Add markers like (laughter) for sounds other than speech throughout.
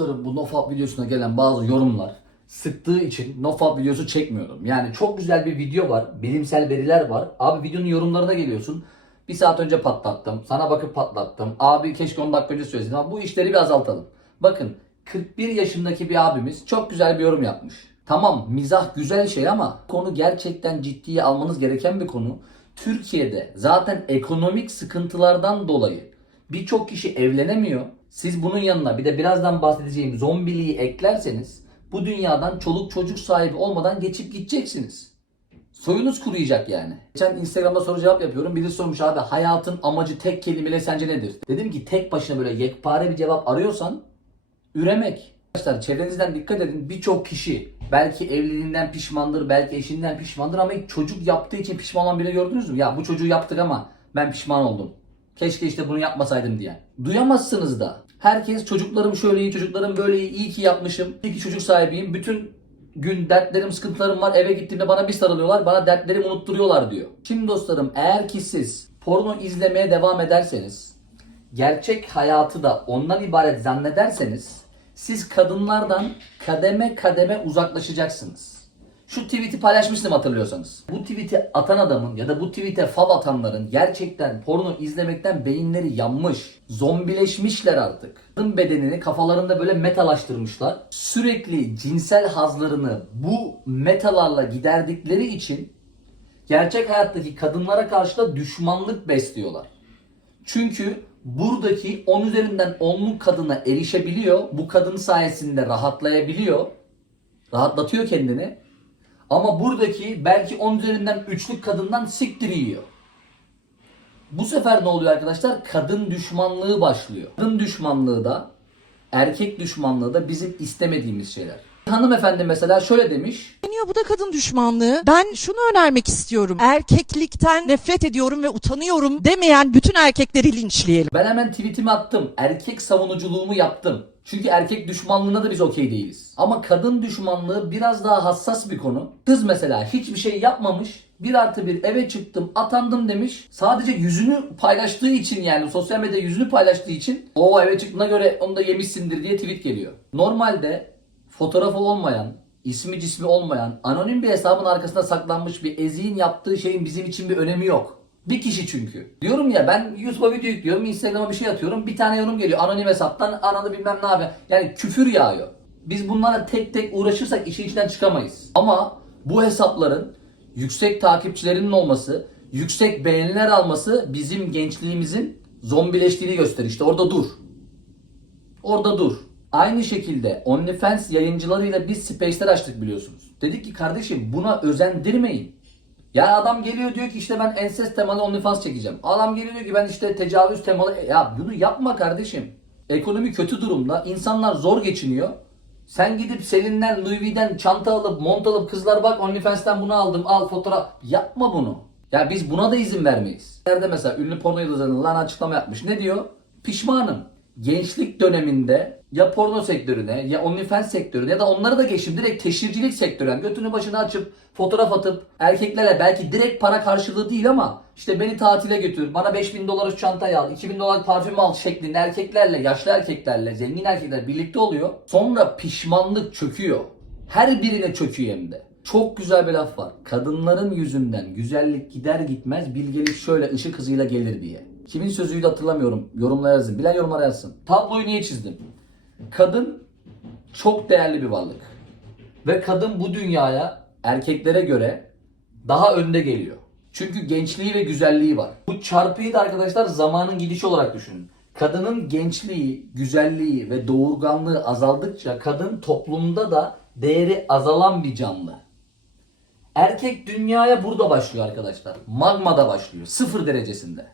dostlarım bu nofap videosuna gelen bazı yorumlar sıktığı için nofap videosu çekmiyorum. Yani çok güzel bir video var. Bilimsel veriler var. Abi videonun yorumlarına geliyorsun. Bir saat önce patlattım. Sana bakıp patlattım. Abi keşke 10 dakika önce söyleseydin. Ama bu işleri bir azaltalım. Bakın 41 yaşındaki bir abimiz çok güzel bir yorum yapmış. Tamam mizah güzel şey ama konu gerçekten ciddiye almanız gereken bir konu. Türkiye'de zaten ekonomik sıkıntılardan dolayı birçok kişi evlenemiyor. Siz bunun yanına bir de birazdan bahsedeceğim zombiliği eklerseniz bu dünyadan çoluk çocuk sahibi olmadan geçip gideceksiniz. Soyunuz kuruyacak yani. Geçen Instagram'da soru cevap yapıyorum. Biri sormuş abi hayatın amacı tek kelimeyle sence nedir? Dedim ki tek başına böyle yekpare bir cevap arıyorsan üremek. Arkadaşlar çevrenizden dikkat edin. Birçok kişi belki evliliğinden pişmandır, belki eşinden pişmandır ama çocuk yaptığı için pişman olan biri gördünüz mü? Ya bu çocuğu yaptık ama ben pişman oldum. Keşke işte bunu yapmasaydım diye. Duyamazsınız da. Herkes çocuklarım şöyle iyi, çocuklarım böyle iyi, iyi ki yapmışım. İyi ki çocuk sahibiyim. Bütün gün dertlerim, sıkıntılarım var. Eve gittiğimde bana bir sarılıyorlar. Bana dertlerimi unutturuyorlar diyor. Şimdi dostlarım eğer ki siz porno izlemeye devam ederseniz gerçek hayatı da ondan ibaret zannederseniz siz kadınlardan kademe kademe uzaklaşacaksınız. Şu tweet'i paylaşmıştım hatırlıyorsanız. Bu tweet'i atan adamın ya da bu tweet'e fav atanların gerçekten porno izlemekten beyinleri yanmış. Zombileşmişler artık. Kadın bedenini kafalarında böyle metalaştırmışlar. Sürekli cinsel hazlarını bu metalarla giderdikleri için gerçek hayattaki kadınlara karşı da düşmanlık besliyorlar. Çünkü buradaki 10 üzerinden 10'luk kadına erişebiliyor. Bu kadın sayesinde rahatlayabiliyor. Rahatlatıyor kendini. Ama buradaki belki 10 üzerinden 3'lük kadından siktir yiyor. Bu sefer ne oluyor arkadaşlar? Kadın düşmanlığı başlıyor. Kadın düşmanlığı da erkek düşmanlığı da bizim istemediğimiz şeyler. Hanımefendi mesela şöyle demiş. deniyor bu da kadın düşmanlığı. Ben şunu önermek istiyorum. Erkeklikten nefret ediyorum ve utanıyorum demeyen bütün erkekleri linçleyelim. Ben hemen tweetimi attım. Erkek savunuculuğumu yaptım. Çünkü erkek düşmanlığına da biz okey değiliz. Ama kadın düşmanlığı biraz daha hassas bir konu. Kız mesela hiçbir şey yapmamış. Bir artı bir eve çıktım atandım demiş. Sadece yüzünü paylaştığı için yani sosyal medyada yüzünü paylaştığı için o eve çıktığına göre onu da yemişsindir diye tweet geliyor. Normalde fotoğrafı olmayan, ismi cismi olmayan, anonim bir hesabın arkasında saklanmış bir eziğin yaptığı şeyin bizim için bir önemi yok. Bir kişi çünkü. Diyorum ya ben YouTube'a video yüklüyorum, Instagram'a bir şey atıyorum. Bir tane yorum geliyor anonim hesaptan ananı bilmem ne abi. Yani küfür yağıyor. Biz bunlara tek tek uğraşırsak işin içinden çıkamayız. Ama bu hesapların yüksek takipçilerinin olması, yüksek beğeniler alması bizim gençliğimizin zombileştiğini gösterir. İşte orada dur. Orada dur. Aynı şekilde OnlyFans yayıncılarıyla biz space'ler açtık biliyorsunuz. Dedik ki kardeşim buna özendirmeyin. Ya adam geliyor diyor ki işte ben ensest temalı OnlyFans çekeceğim. Adam geliyor diyor ki ben işte tecavüz temalı... Ya bunu yapma kardeşim. Ekonomi kötü durumda. insanlar zor geçiniyor. Sen gidip Selin'den, Louis Vuitton'den çanta alıp, mont alıp kızlar bak OnlyFans'ten bunu aldım al fotoğraf. Yapma bunu. Ya biz buna da izin vermeyiz. Nerede mesela ünlü porno yıldızlarının lan açıklama yapmış. Ne diyor? Pişmanım. Gençlik döneminde ya porno sektörüne ya OnlyFans sektörüne ya da onları da geçtim direkt teşhircilik sektörüne götünü başına açıp fotoğraf atıp erkeklerle belki direkt para karşılığı değil ama işte beni tatile götür bana 5000 dolar çantayı al 2000 dolar parfüm al şeklinde erkeklerle yaşlı erkeklerle zengin erkekler birlikte oluyor. Sonra pişmanlık çöküyor. Her birine çöküyor hem de. Çok güzel bir laf var. Kadınların yüzünden güzellik gider gitmez bilgelik şöyle ışık hızıyla gelir diye. Kimin sözüydü hatırlamıyorum. Yorumlara yazın. Bilen yorumlara yazsın. Tabloyu niye çizdim? Kadın çok değerli bir varlık. Ve kadın bu dünyaya erkeklere göre daha önde geliyor. Çünkü gençliği ve güzelliği var. Bu çarpıyı da arkadaşlar zamanın gidişi olarak düşünün. Kadının gençliği, güzelliği ve doğurganlığı azaldıkça kadın toplumda da değeri azalan bir canlı. Erkek dünyaya burada başlıyor arkadaşlar. Magmada başlıyor. Sıfır derecesinde.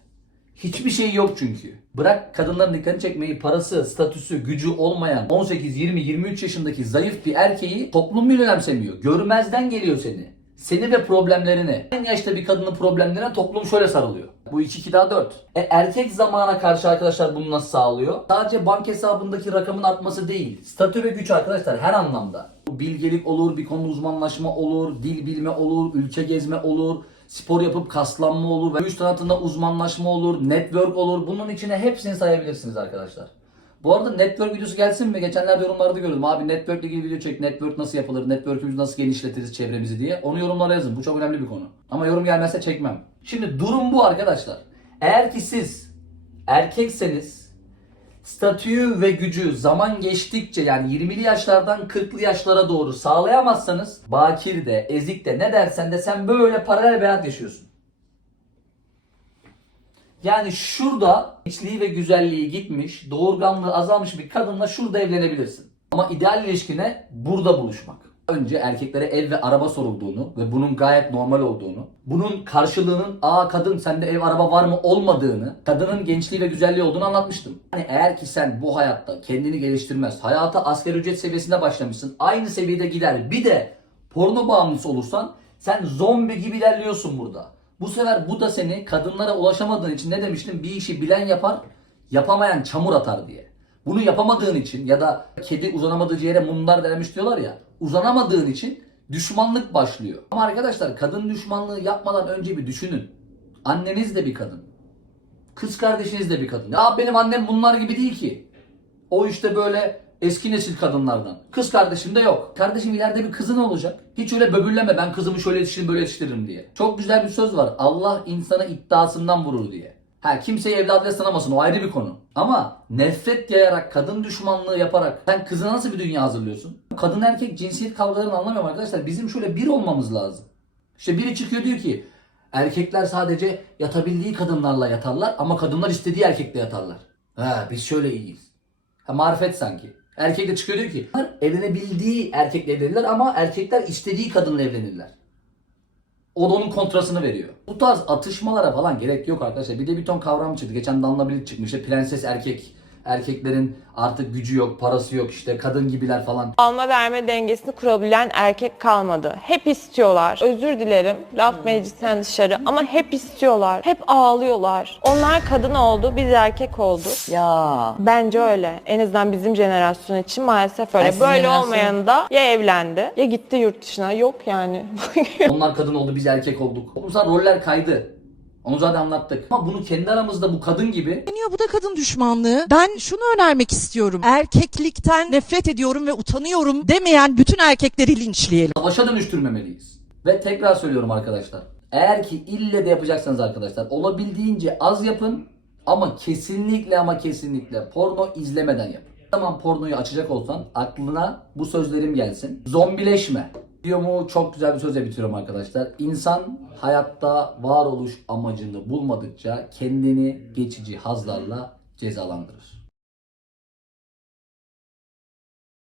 Hiçbir şey yok çünkü. Bırak kadınların dikkatini çekmeyi, parası, statüsü, gücü olmayan 18, 20, 23 yaşındaki zayıf bir erkeği toplum bile önemsemiyor. Görmezden geliyor seni. Seni ve problemlerini. En yaşta bir kadının problemlerine toplum şöyle sarılıyor. Bu 2 2 daha 4. E, erkek zamana karşı arkadaşlar bunu nasıl sağlıyor? Sadece bank hesabındaki rakamın artması değil. Statü ve güç arkadaşlar her anlamda. Bilgelik olur, bir konuda uzmanlaşma olur, dil bilme olur, ülke gezme olur, spor yapıp kaslanma olur, ve sanatında uzmanlaşma olur, network olur. Bunun içine hepsini sayabilirsiniz arkadaşlar. Bu arada network videosu gelsin mi? Geçenlerde yorumlarda gördüm. Abi network ile ilgili video çek. Network nasıl yapılır? Network'ümüzü nasıl genişletiriz çevremizi diye. Onu yorumlara yazın. Bu çok önemli bir konu. Ama yorum gelmezse çekmem. Şimdi durum bu arkadaşlar. Eğer ki siz erkekseniz statüyü ve gücü zaman geçtikçe yani 20'li yaşlardan 40'lı yaşlara doğru sağlayamazsanız bakir de, ezik de ne dersen de sen böyle paralel bir hayat yaşıyorsun. Yani şurada içliği ve güzelliği gitmiş, doğurganlığı azalmış bir kadınla şurada evlenebilirsin. Ama ideal ilişkine burada buluşmak. Önce erkeklere ev ve araba sorulduğunu ve bunun gayet normal olduğunu, bunun karşılığının aa kadın sende ev araba var mı olmadığını, kadının gençliği ve güzelliği olduğunu anlatmıştım. Yani eğer ki sen bu hayatta kendini geliştirmez, hayata asgari ücret seviyesinde başlamışsın, aynı seviyede gider bir de porno bağımlısı olursan sen zombi gibi ilerliyorsun burada. Bu sefer bu da seni kadınlara ulaşamadığın için ne demiştim? Bir işi bilen yapar, yapamayan çamur atar diye. Bunu yapamadığın için ya da kedi uzanamadığı yere mundar denemiş diyorlar ya. Uzanamadığın için düşmanlık başlıyor. Ama arkadaşlar kadın düşmanlığı yapmadan önce bir düşünün. Anneniz de bir kadın. Kız kardeşiniz de bir kadın. Ya benim annem bunlar gibi değil ki. O işte böyle eski nesil kadınlardan. Kız kardeşim de yok. Kardeşim ileride bir kızın olacak. Hiç öyle böbürleme ben kızımı şöyle yetiştiririm böyle yetiştiririm diye. Çok güzel bir söz var. Allah insanı iddiasından vurur diye. Ha kimseyi evladıyla sınamasın o ayrı bir konu. Ama nefret yayarak, kadın düşmanlığı yaparak sen kızına nasıl bir dünya hazırlıyorsun? Kadın erkek cinsiyet kavgalarını anlamıyorum arkadaşlar. Bizim şöyle bir olmamız lazım. İşte biri çıkıyor diyor ki erkekler sadece yatabildiği kadınlarla yatarlar ama kadınlar istediği erkekle yatarlar. Ha biz şöyle iyiyiz. Ha marifet sanki. Erkek de çıkıyor diyor ki evlenebildiği erkekle evlenirler ama erkekler istediği kadınla evlenirler. O da onun kontrasını veriyor. Bu tarz atışmalara falan gerek yok arkadaşlar. Bir de bir ton kavram çıktı. Geçen Danla Bilik çıkmış. İşte prenses erkek. Erkeklerin artık gücü yok, parası yok işte kadın gibiler falan. alma verme dengesini kurabilen erkek kalmadı. Hep istiyorlar. Özür dilerim. Laf meclisten dışarı ama hep istiyorlar. Hep ağlıyorlar. Onlar kadın oldu, biz erkek olduk. Ya. Bence öyle. En azından bizim jenerasyon için maalesef öyle. Ay, sizin Böyle jenerasyon- olmayan da ya evlendi ya gitti yurt dışına. Yok yani. (laughs) Onlar kadın oldu biz erkek olduk. Toplumsal roller kaydı. Onu zaten anlattık. Ama bunu kendi aramızda bu kadın gibi Deniyor bu da kadın düşmanlığı. Ben şunu önermek istiyorum. Erkeklikten nefret ediyorum ve utanıyorum demeyen bütün erkekleri linçleyelim. savaşa dönüştürmemeliyiz. Ve tekrar söylüyorum arkadaşlar. Eğer ki ille de yapacaksanız arkadaşlar olabildiğince az yapın ama kesinlikle ama kesinlikle porno izlemeden yapın. Ne zaman pornoyu açacak olsan aklına bu sözlerim gelsin. Zombileşme. Videomu çok güzel bir sözle bitiriyorum arkadaşlar. İnsan hayatta varoluş amacını bulmadıkça kendini geçici hazlarla cezalandırır.